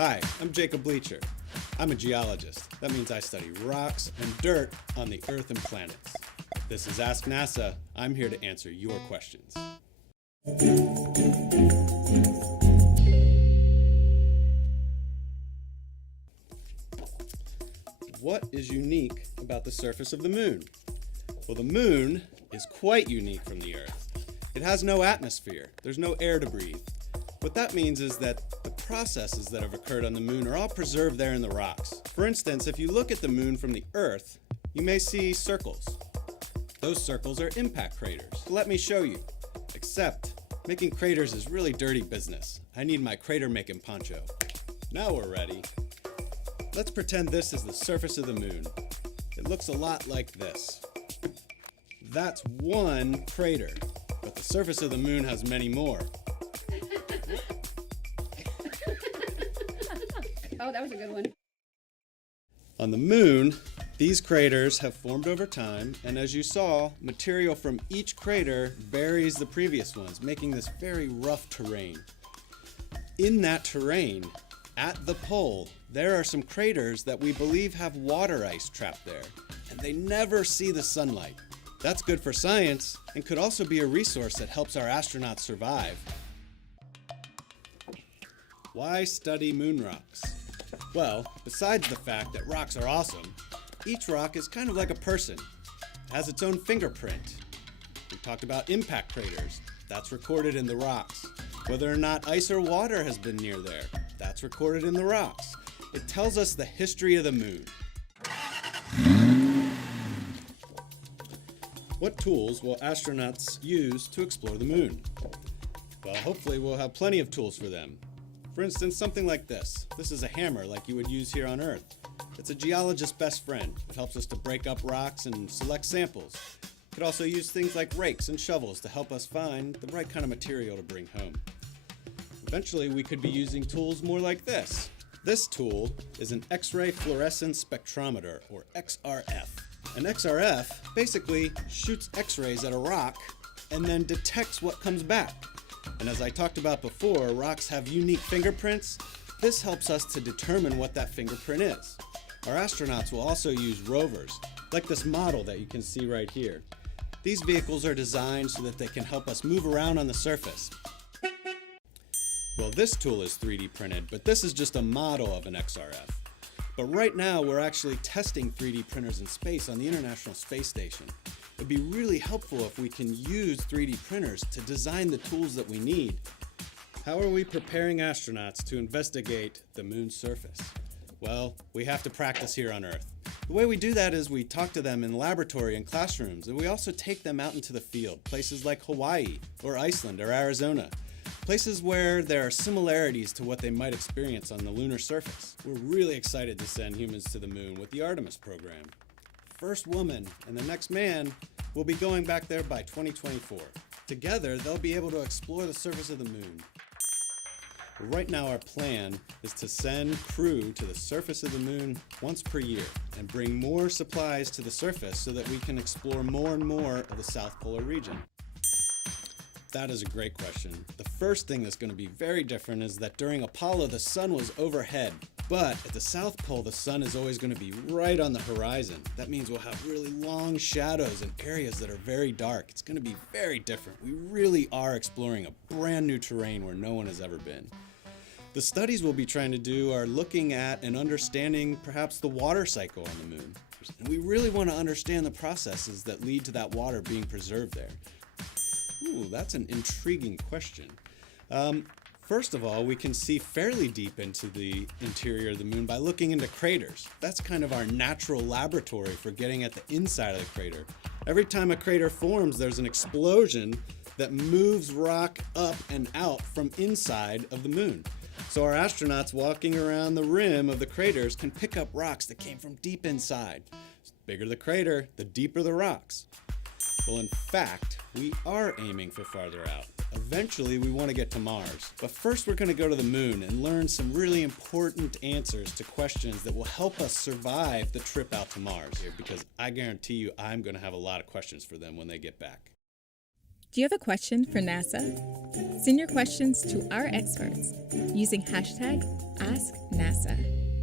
Hi, I'm Jacob Bleacher. I'm a geologist. That means I study rocks and dirt on the Earth and planets. This is Ask NASA. I'm here to answer your questions. What is unique about the surface of the moon? Well, the moon is quite unique from the Earth. It has no atmosphere. There's no air to breathe. What that means is that the processes that have occurred on the moon are all preserved there in the rocks. For instance, if you look at the moon from the Earth, you may see circles. Those circles are impact craters. Let me show you. Except, making craters is really dirty business. I need my crater-making poncho. Now we're ready. Let's pretend this is the surface of the moon. It looks a lot like this. That's one crater, but the surface of the moon has many more. Oh, that was a good one. On the moon, these craters have formed over time, and as you saw, material from each crater buries the previous ones, making this very rough terrain. In that terrain, at the pole, there are some craters that we believe have water ice trapped there, and they never see the sunlight. That's good for science, and could also be a resource that helps our astronauts survive. Why study moon rocks? Well, besides the fact that rocks are awesome, each rock is kind of like a person. It has its own fingerprint. We talked about impact craters. That's recorded in the rocks. Whether or not ice or water has been near there, that's recorded in the rocks. It tells us the history of the moon. What tools will astronauts use to explore the moon? Well, hopefully we'll have plenty of tools for them. For instance, something like this. This is a hammer like you would use here on Earth. It's a geologist's best friend. It helps us to break up rocks and select samples. We could also use things like rakes and shovels to help us find the right kind of material to bring home. Eventually, we could be using tools more like this. This tool is an X-ray fluorescence spectrometer, or XRF. An XRF basically shoots X-rays at a rock and then detects what comes back. And as I talked about before, rocks have unique fingerprints. This helps us to determine what that fingerprint is. Our astronauts will also use rovers, like this model that you can see right here. These vehicles are designed so that they can help us move around on the surface. Well, this tool is 3D printed, but this is just a model of an XRF. But right now, we're actually testing 3D printers in space on the International Space Station. It'd be really helpful if we can use 3D printers to design the tools that we need. How are we preparing astronauts to investigate the moon's surface? Well, we have to practice here on Earth. The way we do that is we talk to them in laboratory and classrooms, and we also take them out into the field, places like Hawaii or Iceland or Arizona. Places where there are similarities to what they might experience on the lunar surface. We're really excited to send humans to the moon with the Artemis program. First woman and the next man will be going back there by 2024. Together, they'll be able to explore the surface of the moon. Right now, our plan is to send crew to the surface of the moon once per year and bring more supplies to the surface so that we can explore more and more of the South Polar region. That is a great question. The first thing that's going to be very different is that during Apollo, the sun was overhead. But at the South Pole, the sun is always going to be right on the horizon. That means we'll have really long shadows and areas that are very dark. It's going to be very different. We really are exploring a brand new terrain where no one has ever been. The studies we'll be trying to do are looking at and understanding perhaps the water cycle on the moon. And we really want to understand the processes that lead to that water being preserved there. Ooh, that's an intriguing question. First of all, we can see fairly deep into the interior of the moon by looking into craters. That's kind of our natural laboratory for getting at the inside of the crater. Every time a crater forms, there's an explosion that moves rock up and out from inside of the moon. So our astronauts walking around the rim of the craters can pick up rocks that came from deep inside. The bigger the crater, the deeper the rocks. Well, in fact, we are aiming for farther out. Eventually, we want to get to Mars. But first, we're going to go to the moon and learn some really important answers to questions that will help us survive the trip out to Mars here, because I guarantee you I'm going to have a lot of questions for them when they get back. Do you have a question for NASA? Send your questions to our experts using hashtag AskNASA.